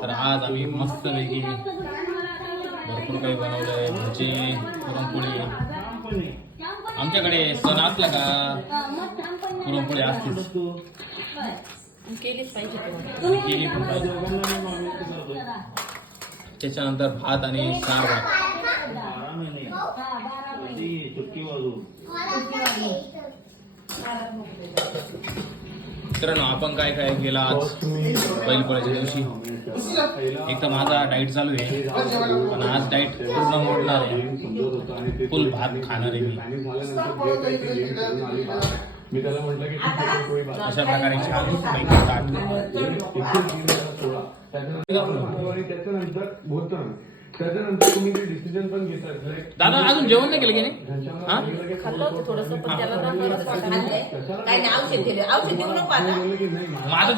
तर आज आम्ही मस्तपैकी भरपूर काही बनवलंय, भजी, पुरणपोळी. आमच्याकडे सण असला का पुरणपोळी असतेच, केलीच पाहिजे, केली पण पाहिजे. त्याच्यानंतर भात आणि सार भात. मित्रांनो, आपण काय काय केलं आज बैलपोळ्याच्या दिवशी. एक तर माझा डाईट चालू आहे, पण आज डाईट पूर्ण मोडणार आहे. फुल भात खाणार आहे मी. अशा प्रकारे छान त्याच्यानंतर तुम्ही ते डिसिजन पण घेतात. दादा अजून जेवण नाही केलं की नाही? खाल्लं होतं थोडंसं, पण त्याला औषध दिलं, औषध देऊ नको आता. माझं